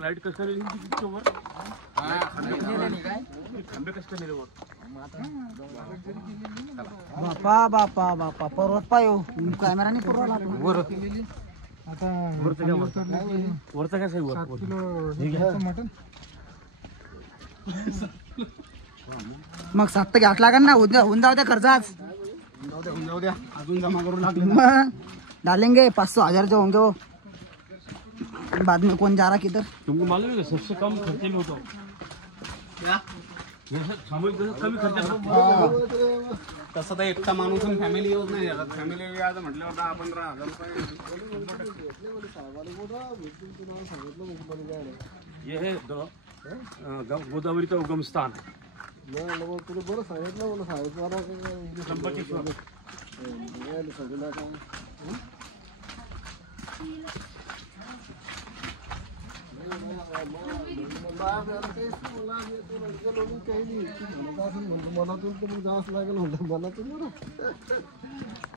light कसं वर खंबे कसं नेले वर बापा बापा बापा पर्वत पायो कॅमेरा नाही पुरवला वर आता वरचा काय साहेब मटन मग 7 तर घ्यावं लागेल ना होऊन जाऊ द्या खर्च आज जाऊ द्या अजून जमा करू लागले मग डालेंगे 500-1000 जो होंगे वो बाद में कौन जा रहा किधर तुमको मालूम है सबसे कम खर्चे में होता क्या सामूहिक कमी खर्च तसं तर एकटा माणूस फॅमिली यूज नाही झाला फॅमिली आज म्हटल्यावर 10-15 हजार रुपये ये है गोदावरी का उगम स्थान तुला बरं सांगितलं मला त्र्यंबकेश्वर मनातून तर मग जावंच लागेल म्हणलं मनातून